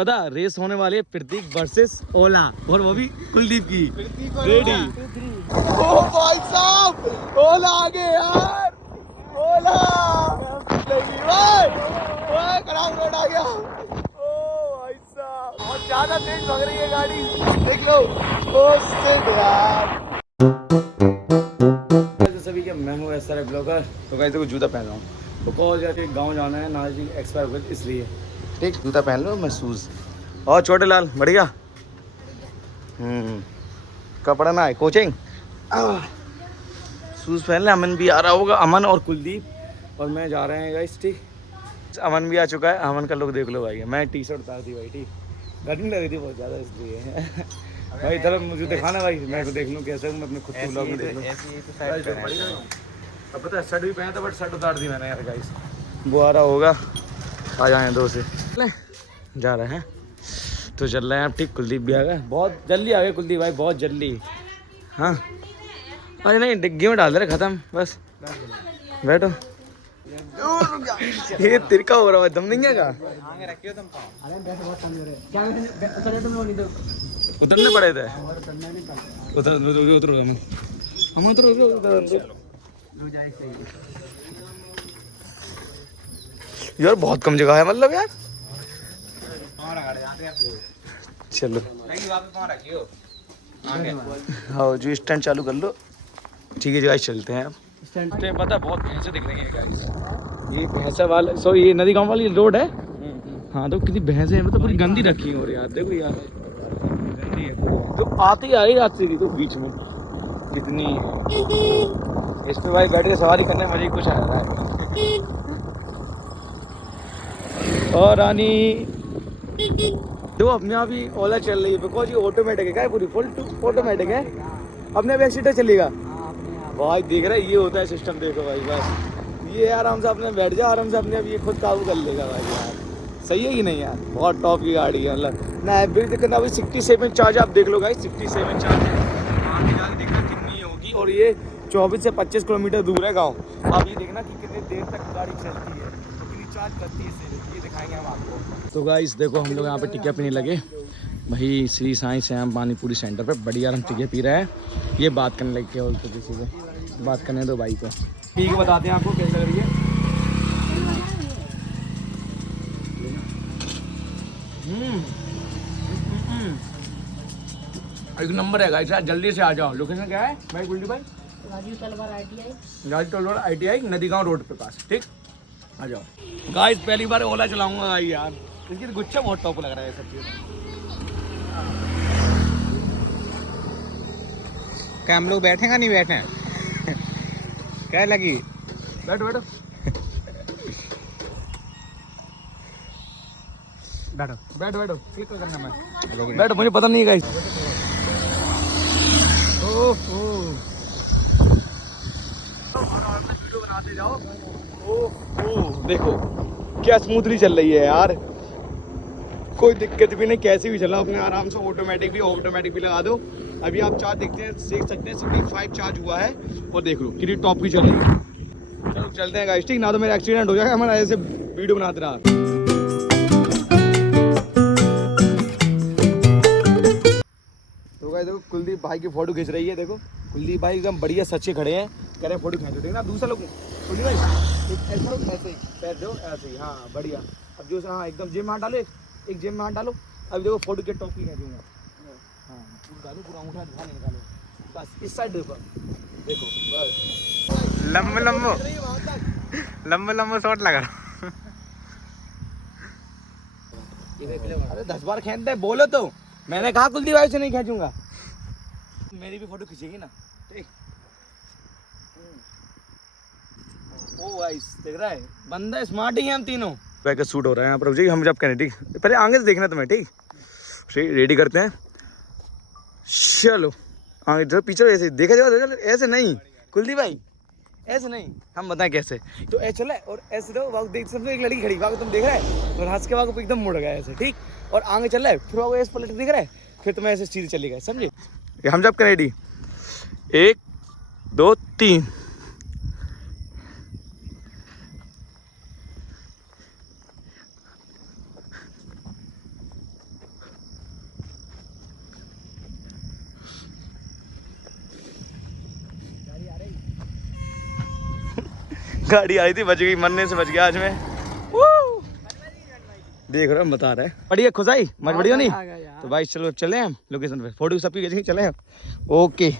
पता रेस होने वाली है प्रतीक वर्सेस ओला, और वो भी कुलदीप की। रेडी? ओ भाई साहब, ओला आ गए यार, ओला खराब रोड आ गया। ओ भाई साहब, बहुत ज्यादा तेज भाग रही है गाड़ी, देख लो। ओ शिट यार। सभी के मैं हूँ SR ब्लॉगर। तो गाइस देखो जूता पहन रहा हूँ, तो कॉल जाके गाँव जाना है, नाज जी एक्सपायर हो गए इसलिए। ठीक, जूता पहन लो, मैं शूज़। और छोटे लाल बढ़िया। कपड़ा ना है, कोचिंग शूज़ पहन ले। अमन भी आ रहा होगा, अमन और कुलदीप और मैं जा रहे हैं गाइस। ठीक, अमन भी आ चुका है। अमन का लुक देख लो भाई, मैं टी शर्ट उतार दी भाई, ठीक गर्मी लग रही थी बहुत ज़्यादा इसलिए। भाई इधर मुझे दिखाना भाई, मैं तो देख लूँ कैसे हूँ, मैं अपने खुद के ब्लॉग में देख लूँ। अब पता है शर्ट भी पहना था बट शर्ट उतार दी मैंने यार गाइस। वो आ रहा होगा, आ जाए दो से जा रहे हैं तो चल रहे हैं आप। ठीक, कुलदीप भी आ गए, बहुत जल्दी आ गए कुलदीप भाई, बहुत जल्दी। हाँ अरे नहीं, डिग्गी में डाल दे रहे, खत्म बस। बैठो। ये तिरका हो रहा है, दम नहीं है का? उतरने पड़े थे। उतर उतर उतर हम उतर यार, बहुत कम जगह है मतलब यार। चलो हाँ जी, स्टैंड चालू कर लो। ठीक है गाइस, चलते हैं अब। स्टैंड पता है बहुत भैंसे दिख रही है गाइस। ये भैंसा वाला ये नदी गांव वाली रोड है। हाँ तो कितनी भैंसे हैं, मतलब पूरी गंदी रखी है। और यार देखो यार, गंदी है तो आती ही आ रही रात से थी तो बीच में कितनी इस पे भाई बैठ के सवारी करने में मजा ही कुछ आ रहा है। और रानी तो अपने आप ही ओला चल रही है, बिकॉज ये ऑटोमेटिक है, क्या है पूरी फुल ऑटोमेटिक है। अपने आप एक्सीटर चलेगा भाई, देख रहा है ये होता है सिस्टम। देखो भाई बस ये आराम से अपने बैठ जाओ, आराम से अपने आप ये खुद काबू कर लेगा भाई यार। सही है कि नहीं यार? बहुत टॉप की गाड़ी है, मतलब ना एवरेज दिक्कत ना। अभी 67 चार्ज आप देख लो गाइस, 67 चार्ज है। आगे जाके देखना कितनी होगी। और ये 24 से 25 किलोमीटर दूर है गाँव। आप ये देखना कि कितनी देर तक गाड़ी चलती है, कितनी चार्ज करती है, इसे ये दिखाएंगे हम आपको। तो गाइस देखो, हम लोग यहाँ पे टिक्के पीने लगे भाई, श्री साईं श्याम पानी पूरी सेंटर पे। बढ़िया हम टिक्के पी रहे हैं। ये बात करने लगे केवल, तो किसी से बात करने दो भाई को। पी के बताते हैं आपको कैसे लग रही है। एक नंबर है गाइस, जल्दी से आ जाओ। लोकेशन क्या है भाई गुल्डी भाई? राजीव तलवार ITI नदी गांव रोड पे पास। ठीक, आ जाओ गाइस। पहली बार ओला चलाऊंगा भाई यार, इसकी तो गुच्छा बहुत टॉप लग रहा है सब चीज़। क्या हम लोग बैठेगा नहीं बैठे? क्या लगी? बैठो बैठो बैठो बैठो बैठो, क्लिक करना मैं बैठो, मुझे पता नहीं गाइस। ओहो वीडियो बनाते जाओ। ओह देखो क्या स्मूथली चल रही है यार, कोई दिक्कत भी नहीं, कैसे भी चला अपने आराम से। ऑटोमेटिक भी लगा दो। अभी आप चार्ज देखते हैं, देख सकते हैं 65 चार्ज हुआ है। और देख लो कितनी टॉप की चल रही है। चलो चलते हैं गाइस, ठीक ना तो मेरा एक्सीडेंट हो जाएगा हमारा ऐसे वीडियो बनाते रहा। तो गाइस देखो कुलदीप भाई की फोटो खींच रही है। देखो कुलदीप भाई एकदम बढ़िया सच्चे खड़े हैं, कह रहे हैं फोटो खींचो। देखना दूसरा लोग कुलदीप भाई ऐसे ही पैर दो, ऐसे ही, हाँ बढ़िया। अब जो हाँ एकदम जेब में हाथ डालो, एक जेब में हाथ डालो। अब देखो फोटो के टॉप की खींचूंगा। हाँ पूरा डालो, पूरा अंगूठा बाहर निकालो, बस इस साइड देखो। देखो बस लंबा शॉट लगा। अरे 10 बार खींचते हैं, बोलो तो। मैंने कहा कुलदीप भाई से नहीं खींचूंगा। मेरी भी फोटो खींचेगी ना, ठीक। ओ गाइस देख रहा है बंदा स्मार्ट ही है, हम तीनों पैकेज सूट हो रहा है यहाँ पर। हम जब कहने, ठीक पहले आगे से देखना तुम्हें, ठीक रेडी करते हैं। चलो आगे जो पीछे ऐसे देखा जाओ, ऐसे नहीं कुलदीप भाई, ऐसे नहीं। हम बताएं कैसे, तो ऐसे चला और ऐसे दो वाक देख, समझो एक लड़की खड़ी वाक तुम देख रहा है और हंस के वाक एकदम मुड़ गया ऐसे, ठीक। और आगे चल रहा है, फिर वो ऐसे पलट दिख रहा है, फिर तुम्हें ऐसे सीधे चली गए, समझे? हम जब करें रेडी, 1 2 3। गाड़ी आई थी, बच गई, मरने से बच गया आज मैं। देख रहा हूँ, बता रहा है बढ़िया, खुश आई मच बढ़िया नहीं तो भाई चलो चले हम लोकेशन पे, फोटो सबकी खींचेंगे, चले हम। ओके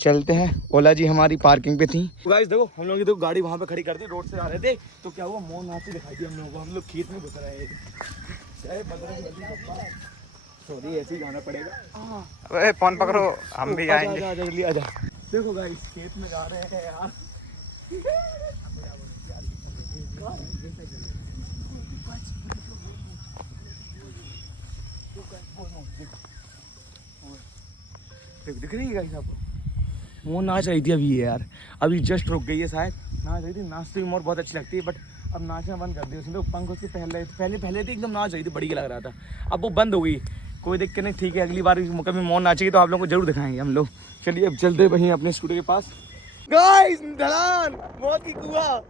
चलते हैं। ओला जी हमारी पार्किंग पे थी। गाइस देखो हम लोग देखो गाड़ी वहाँ पे खड़ी कर दी, रोड से आ रहे थे तो क्या हुआ, मोन आती दिखाई दी हम लोगों को, हम लोग खेत में घुस रहे थे। सॉरी ऐसे ही जाना पड़ेगा। अरे फोन पकड़ो, हम भी आएंगे। आजा जल्दी आजा। देखो गाइस खेत में जा रहे हैं यार। दिख रही है गाइस आपको, वो नाच रही थी अभी ये यार, अभी जस्ट रुक गई है शायद, नाच रही थी। नाचती हुई मोर बहुत अच्छी लगती है, बट अब नाचना बंद कर दिया उसने। तो पंख उसके पहले थी एकदम नाच रही थी, बढ़िया लग रहा था, अब वो बंद हो गई। कोई दिक्कत नहीं, ठीक है, अगली बार कभी मोर नाचेगी तो आप लोगों को जरूर दिखाएंगे हम लोग। चलिए अब चलते वहीं अपने स्टूडियो के पास। गाइस ढलान बहुत की कुआ,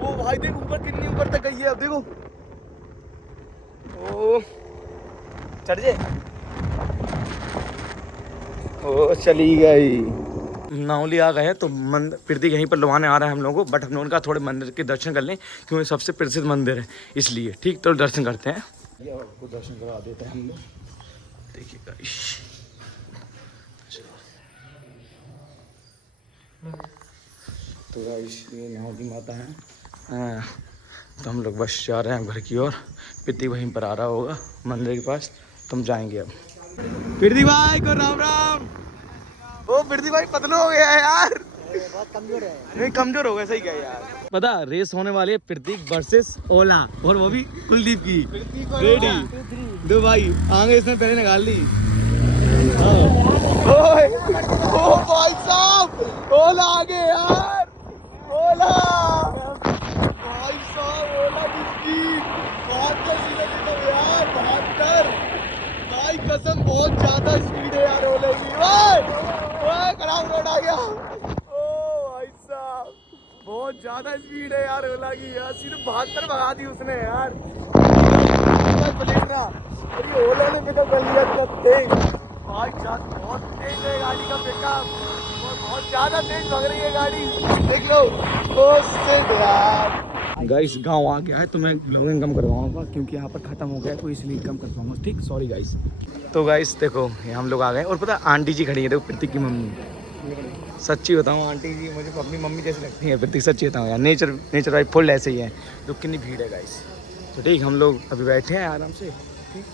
ओ भाई देख ऊपर कितनी ऊपर तक गई है, अब देखो ओ चढ़ जाए। ओ चली गई। नावली आ गए तो मंदिर प्रतीक यहीं पर लुभाने आ रहा है हम लोगों को, बट हम लोगों का थोड़े मंदिर के दर्शन कर लें क्योंकि सबसे प्रसिद्ध मंदिर है इसलिए। ठीक तो दर्शन करते हैं, आपको दर्शन करा देते हैं हम लोग। देखिए गाइस तो गाइस ये नावली माता है। तो हम लोग बस जा रहे हैं घर की ओर। प्रतीक वहीं पर आ रहा होगा मंदिर के पास, तुम जाएंगे अब। प्रतीक भाई को राम राम। ओ प्रतीक भाई पतलू हो गया है यार, बहुत कमजोर है। नहीं कमजोर हो गया, सही क्या यार। पता रेस होने वाली है प्रतीक वर्सेस ओला, और वो भी कुलदीप की। रेडी दो भाई आगे, इसने पहले निकाल ली। ओए ओ भाई साहब ओला आगे यार, ओला भाई साहब, ओला की बहुत स्पीड है यार, 72 भाई कसम, बहुत ज्यादा स्पीड है यार ओले की। ओए खराब रोड आ गया। ओ भाई साहब बहुत ज्यादा स्पीड है यार ओला की यार, सीधे 72 भगा दी उसने यार। अरे ओला ने पिकअप कर लिया इतना तेज भाई साहब, बहुत तेज है गाड़ी का पिकअप, बहुत ज्यादा तेज भाग रही है गाड़ी, देख लो। ओ शिट यार। गाइस गांव आ गया है तो मैं लोगों कम करवाऊंगा क्योंकि यहाँ पर खत्म हो गया है, तो इसलिए कम कर पाऊंगा। ठीक सॉरी गाइस। तो गाइस देखो ये हम लोग आ गए, और पता आंटी जी खड़ी है, देखो प्रतीक की मम्मी। सच्ची बताऊँ आंटी जी मुझे अपनी मम्मी जैसी लगती है प्रतीक, सच्ची बताऊँ यार, नेचर वाइज फुल ऐसे ही है। तो कितनी भीड़ है गाइस। तो ठीक हम लोग अभी बैठे हैं आराम से। ठीक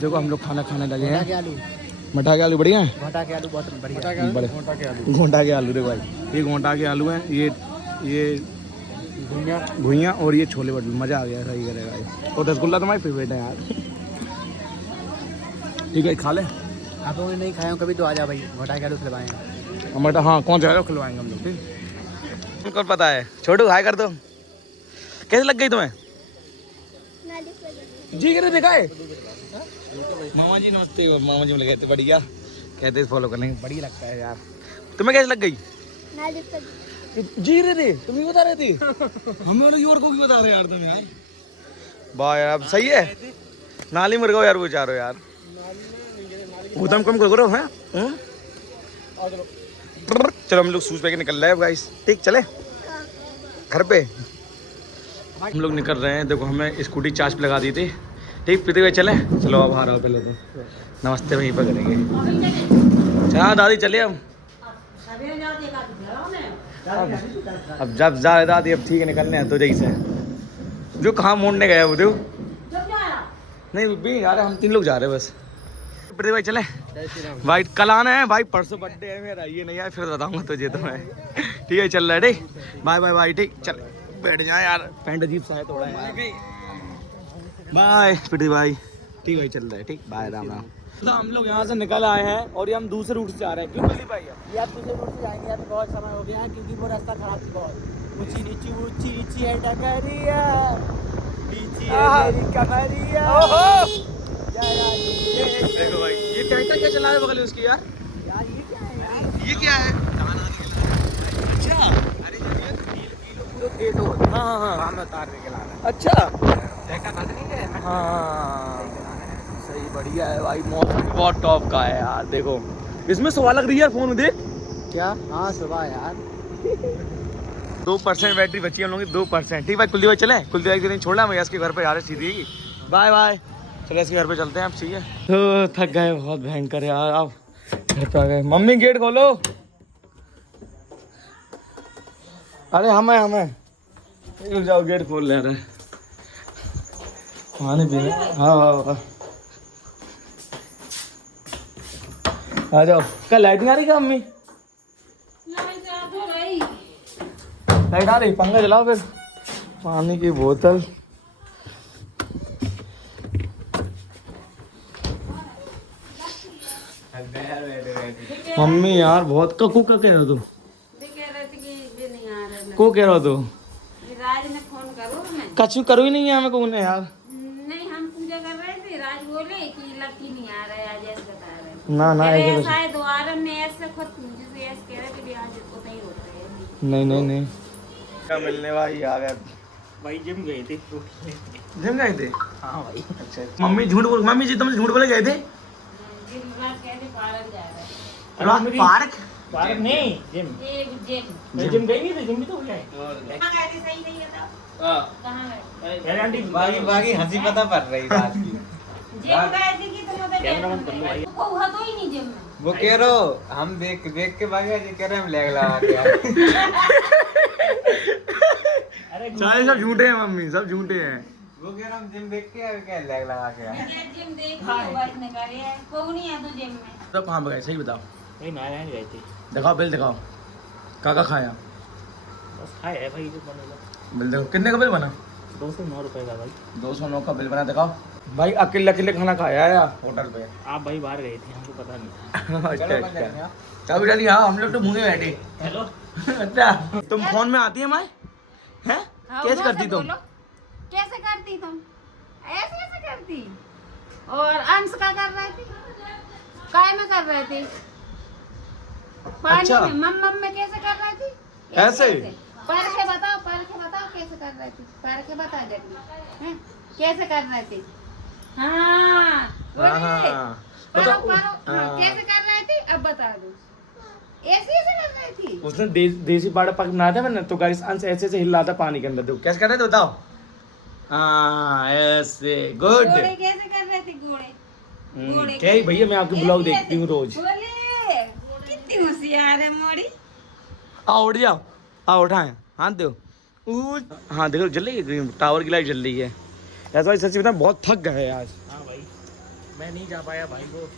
देखो हम लोग खाना खाने लगे हैं। मठा के आलू बढ़िया है, घोटा के आलू बहुत बढ़िया। घोटा के आलू देखो भाई, ये घोटा के आलू हैं, ये घुइयाँ और ये छोले भटूरे, मज़ा आ गया, सही करेगा। और रसगुल्ला तो हमारी फेवरेट है यार। ठीक है खा ले, आप लोगों ने नहीं खाया कभी तो आ जा भाई, घोटा के आलू खिलवाएंगे। मठा हाँ कौन सा खिलवाएंगे हम लोग। ठीक तुमको पता है, छोटू हाय कर दो। कैसे लग गई तुम्हें जी? करे दिखाए मामा जी नमस्ते। मामा जी लगे थे बढ़िया, कहते फॉलो कर लेंगे, बढ़िया लगता है यार। तुम्हें कैसे लग गई जी? रे तुम ही बता रहे थे, हमें और को भी बता रहे यार तुम यार। वाह यार अब सही है, नाली मर गो यार वो चारो यार, उधम कम करो है। चलो हम लोग शूज पहन के निकल रहे हैं गाइस। ठीक चले घर पे, हम लोग निकल रहे हैं। देखो हमें स्कूटी चार्ज पे लगा दी थी। ठीक प्रतीक भाई चले, चलो अब आ रहा हो पहले तो नमस्ते वहीं पर करेंगे। चला दादी चलिए अब जब जा रहे दादी, अब ठीक है निकलने हैं तो जैसे जो कहाँ मोड़ने गए वो देखो। नहीं भी जा रहे, हम 3 लोग जा रहे हैं बस। प्रतीक भाई चले भाई, कल आना है भाई, परसों बर्थडे है मेरा, ये नहीं आया फिर बताऊंगा तुझे तो मैं। ठीक है चल रहा है, ठीक बाय बाय बाय। ठीक चल बैठ जाए यार, पैंट अजीब सा है थोड़ा यार। बाय प्रतीक भाई। ठीक भाई चल रहा है, ठीक बाय राम राम। तो हम लोग यहाँ से निकल आए हैं और ये हम दूसरे रूट से जा रहे हैं। क्यों प्रतीक भाई यार दूसरे रोड से जाएंगे यार, बहुत समय हो गया है क्योंकि वो रास्ता खराब थी बहुत। ऊंची नीची है डगरिया, नीची है मेरी कमरिया। देखो भाई ये ट्रैक्टर क्या चला रहा है बगल में उसकी यार। यार ये क्या है यार, ये क्या है? अच्छा अरे हाँ हाँ हाँ मैं उतारने के ला रहा। अच्छा हाँ सही बढ़िया है भाई, मौसम भी बहुत टॉप का है यार। देखो इसमें सवाल लग रही है यार फोन में, देख क्या? हाँ सुबह यार 2% बैटरी बची है हम लोगों की, 2%। ठीक भाई कुलदीप भाई चले, कुलदीप भाई के दिन छोड़ना, मैं इसके घर पे जा रहे सीधी। बाय बाय, चलो इसके घर पे चलते हैं अब। ठीक है तो थक गए बहुत भयंकर यार, अब घर पे आ गए। मम्मी गेट खोलो। अरे हमें रुक जाओ, गेट खोल ले रहे पानी पीने। हाँ आ जाओ। क्या लाइट नहीं आ रही क्या मम्मी? लाइट आ रही, पंखा चलाओ फिर। पानी की बोतल। मम्मी यार बहुत ककू का कह रहे हो तुम? को कह रहे हो तुम? राज ने फोन करो मैं। कछु करो ही नहीं है हमें कौन है यार। नहीं हम पूजा कर रहे थे, राज बोले कि लड़की नहीं आ रहा है आज, ऐसे बता रहे। ना ना ऐसे ऐसा है दोबारा में ऐसे खुद जैसे ऐसे कह रहे थे भी आज इसको नहीं होता है। नहीं क्या मिलने भाई आ गए भाई जिम गए थे। जिम गए थे? हाँ भाई। अच्छा मम्मी झूठ बोल, मम्मी जी तुम झूठ बोले गए थे? दिन रात कहते पार्क जा रहे हैं। पार्क? पार्क नहीं, जिम। एक जिम। जिम गई नहीं थी, जिम भी तो हो जाए। कहाँ गए थे सही नहीं बताओ। कहाँ गए? आंटी बागी हंसी पता पड़ रही बात की। जिम गए थे कि तुम उधर कैमरा बंद कर लो भाई। को हुआ तो ही नहीं जिम में। वो कह रहे हो हम देख के भागे जी, कह रहे हम लेग लगा के आए। अरे सारे सब झूठे हैं मम्मी, सब झूठे हैं। वो कह रहे हम जिम देख के आए, क्या लेग लगा के आए। मैंने जिम देखी तो बस ने करे है, कौन नहीं है तो जिम में। तब कहाँ पे गए सही बताओ? भाई नारायण गए थे। दिखाओ बिल दिखाओ, काका खाया बस खाए है भाई जो बनेगा। बिल देखो, कितने का बिल बना? 209 रुपए का भाई। 209 का बिल बना, दिखाओ भाई। अकेले खाना खाया है यार होटल पे। आप भाई बाहर गए थे, हमको पता नहीं था। अच्छा चाबी डाली। हाँ हम लोग तो मुँह में बैठे। हेलो। अच्छा तुम फोन में आती है माए हैं? कैसे करती तुम? कैसे करती तुम? ऐसे करती। और अंश का कर रही थी, काय में कर रहे थे, पानी अच्छा। में मम में कैसे कर रही थी? ऐसे? पढ़ के बताओ कैसे कर रही थी, पढ़ के बता जल्दी हैं? कैसे कर रहे थे? हाँ बोलिए। बताओ। कैसे कर रही थी अब बता दो। ऐसे कर रही थी। उसने देसी पाउडर पाक बनाया था मैंने, तो गाइस अंश ऐसे हिल रहा था पानी के अंदर। देखो कैसे कर रहे थे बताओ। हाँ ऐसे गुड। गोड़े कैसे कर रहे थे? गोड़े क्या ही भैया, मैं आपके ब्लॉग देखती हूँ रोज। बोले कितनी होशियार है मोड़ी। आओ उठ जाओ, आओ उठाएं हाथ दो। हाँ देखो जल रही है, टावर की लाइट जल रही है। ऐसा भाई सच्ची बताऊं बहुत थक गए आज। हाँ भाई मैं नहीं जा पाया भाई को,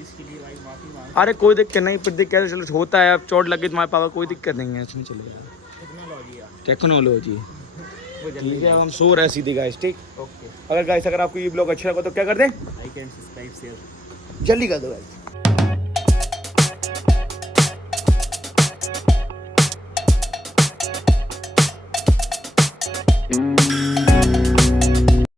इसके लिए भाई माफी मांग। अरे कोई दिक्कत नहीं, फिर दिक्कत चलो होता है। अब चोट लगी तुम्हारे पापा, कोई दिक्कत नहीं है इसमें, चलेगा। टेक्नोलॉजी टेक्नोलॉजी ठीक है। हम सो रहे सीधी गाइस। ठीक ओके। अगर गाइस अगर आपको ये ब्लॉग अच्छा लगा तो क्या कर दें? लाइक एंड सब्सक्राइब शेयर जल्दी कर दो गाइस।